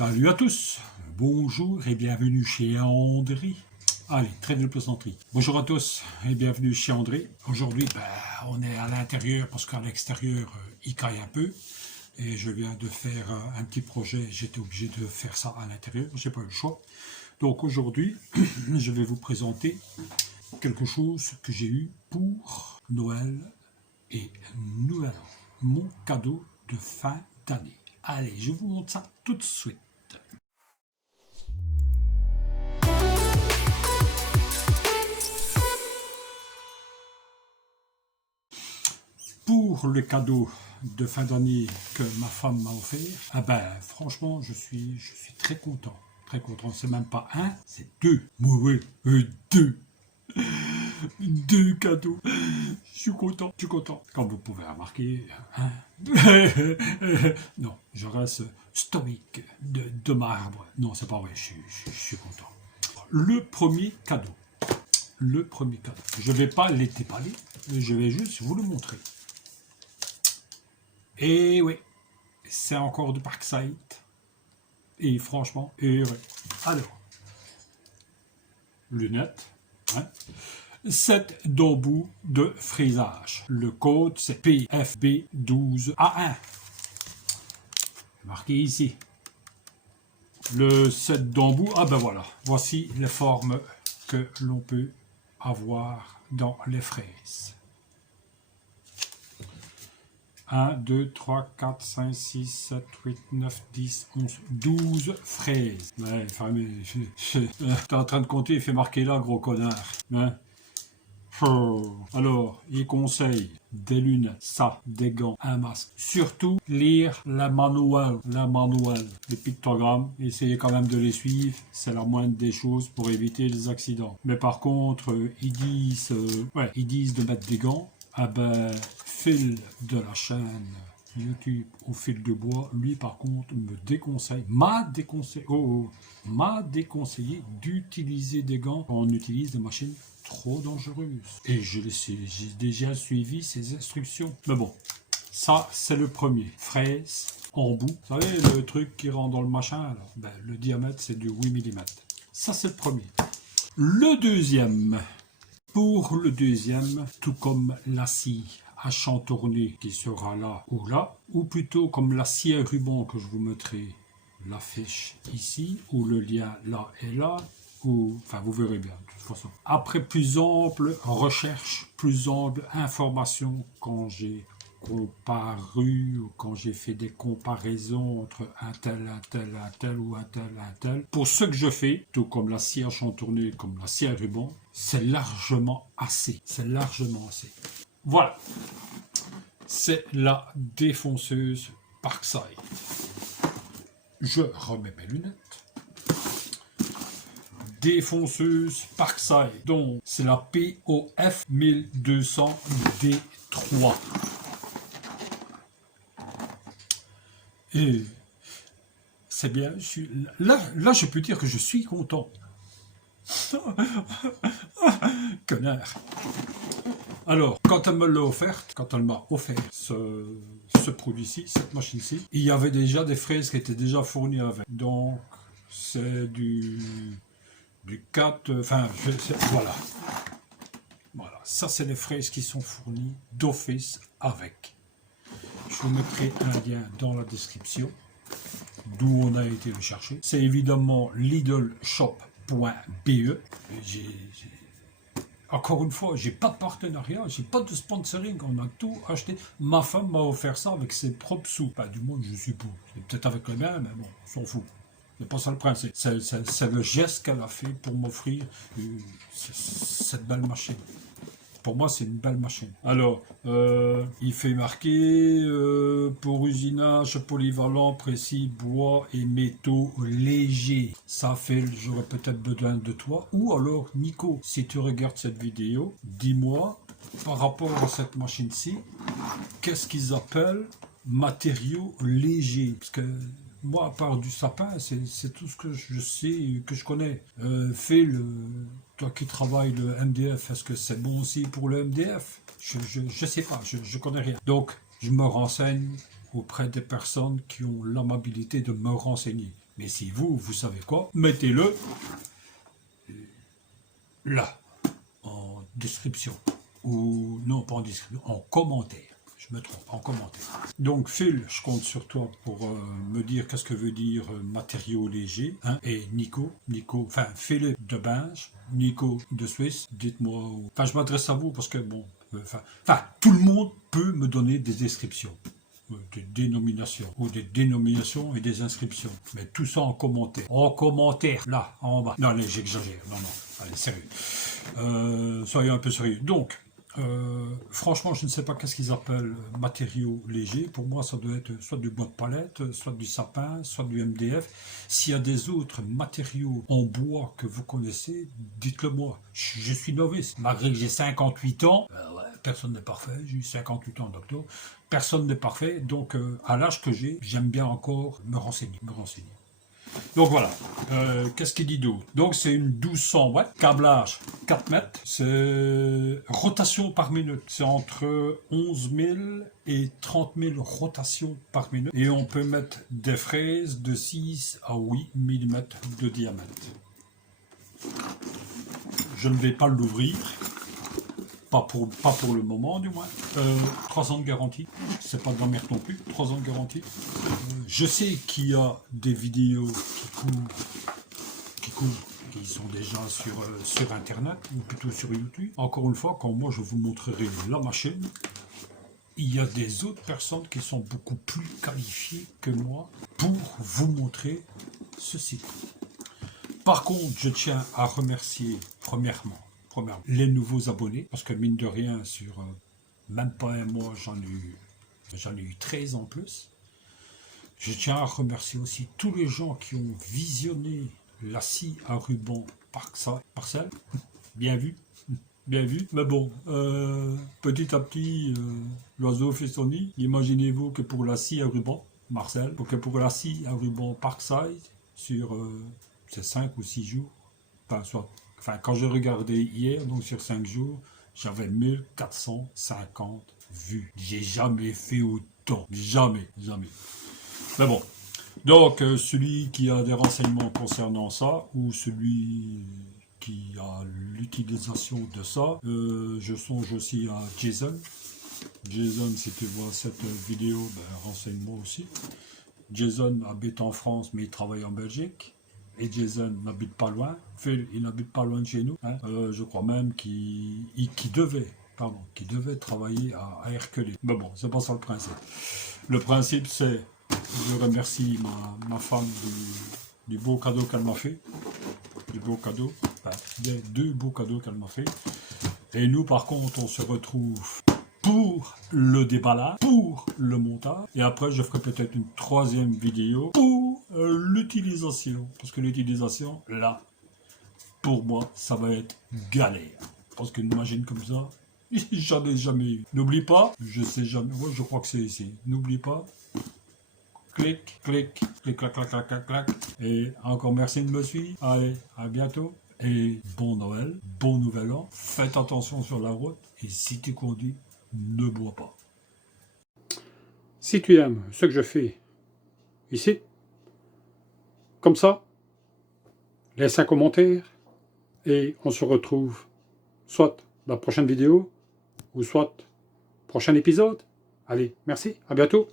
Salut à tous, bonjour et bienvenue chez André. Allez, trêve de plaisanterie. Bonjour à tous et bienvenue chez André. Aujourd'hui, on est à l'intérieur parce qu'à l'extérieur, il caille un peu. Et je viens de faire un petit projet, j'étais obligé de faire ça à l'intérieur, j'ai pas eu le choix. Donc aujourd'hui, je vais vous présenter quelque chose que j'ai eu pour Noël et Nouvel An. Mon cadeau de fin d'année. Allez, je vous montre ça tout de suite. Pour le cadeau de fin d'année que ma femme m'a offert, franchement, je suis très content. Très content. C'est même pas un, c'est deux. Oui, deux. Deux cadeaux. Je suis content, Comme vous pouvez remarquer, hein. Non, je reste stoïque de marbre. Non, c'est pas vrai, je suis content. Le premier cadeau. Je vais pas l'étaler, je vais juste vous le montrer. Et oui, c'est encore de Parkside. Et franchement, alors, lunettes, hein. 7 d'embout de frisage. Le code, c'est PFB12A1. Marqué ici. Le 7 d'embout, voilà. Voici les formes que l'on peut avoir dans les fraises. 1, 2, 3, 4, 5, 6, 7, 8, 9, 10, 11, 12 fraises. Ouais, t'es en train de compter, il fait marquer là, gros connard. Hein? Alors, il conseille des lunettes, ça, des gants, un masque. Surtout, lire la manuel, les pictogrammes. Essayez quand même de les suivre, c'est la moindre des choses pour éviter les accidents. Mais par contre, ils disent de mettre des gants. Phil de la chaîne YouTube au fil de bois, lui par contre m'a déconseillé d'utiliser des gants quand on utilise des machines trop dangereuses. Et j'ai déjà suivi ses instructions. Mais bon, ça c'est le premier. Fraise en bout. Vous savez, le truc qui rentre dans le machin, alors, le diamètre c'est du 8 mm. Ça c'est le premier. Le deuxième. Pour le deuxième, tout comme la scie à chantourner qui sera là, ou plutôt comme la scie à ruban que je vous mettrai l'affiche ici, ou le lien là et là, enfin vous verrez bien de toute façon. Après plus ample recherche, plus ample information quand j'ai comparu ou quand j'ai fait des comparaisons entre un tel ou un tel. Pour ce que je fais, tout comme la scie à chantourner, comme la scie à ruban, c'est largement assez. Voilà. C'est la défonceuse Parkside. Je remets mes lunettes. Défonceuse Parkside. Donc, c'est la POF 1200D3. Et c'est bien, là je peux dire que je suis content. Connard. Alors, quand elle m'a offert ce produit-ci, cette machine-ci, il y avait déjà des fraises qui étaient déjà fournies avec. Donc, c'est du 4, voilà. Voilà, ça c'est les fraises qui sont fournies d'office avec. Je vous mettrai un lien dans la description d'où on a été le chercher. C'est évidemment lidlshop.be. Encore une fois, j'ai pas de partenariat, j'ai pas de sponsoring, on a tout acheté. Ma femme m'a offert ça avec ses propres sous. Du moins, je suppose. C'est peut-être avec les miens, mais bon, on s'en fout. C'est pas ça le principe. C'est le geste qu'elle a fait pour m'offrir cette belle machine. Pour moi, c'est une belle machine. Alors, il fait marquer pour usinage polyvalent, précis, bois et métaux légers. Ça fait, j'aurais peut-être besoin de toi. Ou alors, Nico, si tu regardes cette vidéo, dis-moi, par rapport à cette machine-ci, qu'est-ce qu'ils appellent matériaux légers? Parce que moi, à part du sapin, c'est tout ce que je sais, que je connais. Phil, toi qui travailles le MDF, est-ce que c'est bon aussi pour le MDF? Je sais pas, je connais rien. Donc, je me renseigne auprès des personnes qui ont l'amabilité de me renseigner. Mais si vous savez quoi, mettez-le là, en description. Ou non, pas en description, en commentaire. Je me trompe, en commentaire. Donc Phil, je compte sur toi pour me dire qu'est-ce que veut dire matériaux légers. Hein, et Nico, enfin Philippe de Binge, Nico de Suisse, dites-moi. Enfin, je m'adresse à vous parce que bon, enfin, tout le monde peut me donner des descriptions. Des dénominations, ou des dénominations et des inscriptions. Mais tout ça en commentaire. En commentaire, là, en bas. Non, allez, j'exagère. Non, allez, sérieux. Soyez un peu sérieux. Donc, franchement, je ne sais pas qu'est-ce qu'ils appellent matériaux légers. Pour moi, ça doit être soit du bois de palette, soit du sapin, soit du MDF. S'il y a des autres matériaux en bois que vous connaissez, dites-le moi. Je suis novice. Malgré que j'ai 58 ans, personne n'est parfait. J'ai eu 58 ans en octobre. Personne n'est parfait. Donc, à l'âge que j'ai, j'aime bien encore me renseigner. Donc voilà, qu'est-ce qu'il dit d'autre? Donc c'est une 1200 watts, câblage 4 mètres, c'est rotation par minute, c'est entre 11 000 et 30 000 rotations par minute. Et on peut mettre des fraises de 6 à 8 mm de diamètre. Je ne vais pas l'ouvrir. Pas pour le moment, du moins. 3 ans de garantie. C'est pas de la merde non plus. 3 ans de garantie. Je sais qu'il y a des vidéos qui sont déjà sur Internet, ou plutôt sur YouTube. Encore une fois, quand moi je vous montrerai la machine, il y a des autres personnes qui sont beaucoup plus qualifiées que moi pour vous montrer ceci. Par contre, je tiens à remercier premièrement les nouveaux abonnés, parce que mine de rien, sur même pas un mois, j'en ai eu 13 en plus. Je tiens à remercier aussi tous les gens qui ont visionné la scie à ruban Parcelle. Bien vu, bien vu. Mais bon, petit à petit, l'oiseau fait son nid. Imaginez-vous que pour la scie à ruban Marcel, que pour la scie à ruban Parkside, sur ces 5 ou 6 jours, enfin, quand j'ai regardé hier, donc sur 5 jours, j'avais 1450 vues. J'ai jamais fait autant. Jamais. Mais bon. Donc, celui qui a des renseignements concernant ça, ou celui qui a l'utilisation de ça, je songe aussi à Jason. Jason, si tu vois cette vidéo, renseigne-moi aussi. Jason habite en France, mais il travaille en Belgique. Et Jason n'habite pas loin. Phil, il n'habite pas loin de chez nous. Hein. Je crois même qu'il devait travailler à Hercule. Mais bon, c'est pas ça le principe. Le principe, c'est, je remercie ma femme du beau cadeau qu'elle m'a fait. Du beau cadeau. Enfin, des 2 beaux cadeaux qu'elle m'a fait. Et nous, par contre, on se retrouve pour le déballage, pour le montage. Et après, je ferai peut-être une 3e vidéo pour l'utilisation. Parce que l'utilisation, là, pour moi, ça va être galère. Parce qu'une machine comme ça, j'en ai jamais eu. N'oublie pas, je sais jamais, moi je crois que c'est ici. N'oublie pas, clic, clac, clac. Et encore merci de me suivre. Allez, à bientôt. Et bon Noël, bon Nouvel An. Faites attention sur la route. Et si tu conduis, ne bois pas. Si tu aimes ce que je fais ici, comme ça, laisse un commentaire et on se retrouve soit dans la prochaine vidéo ou soit prochain épisode. Allez, merci, à bientôt.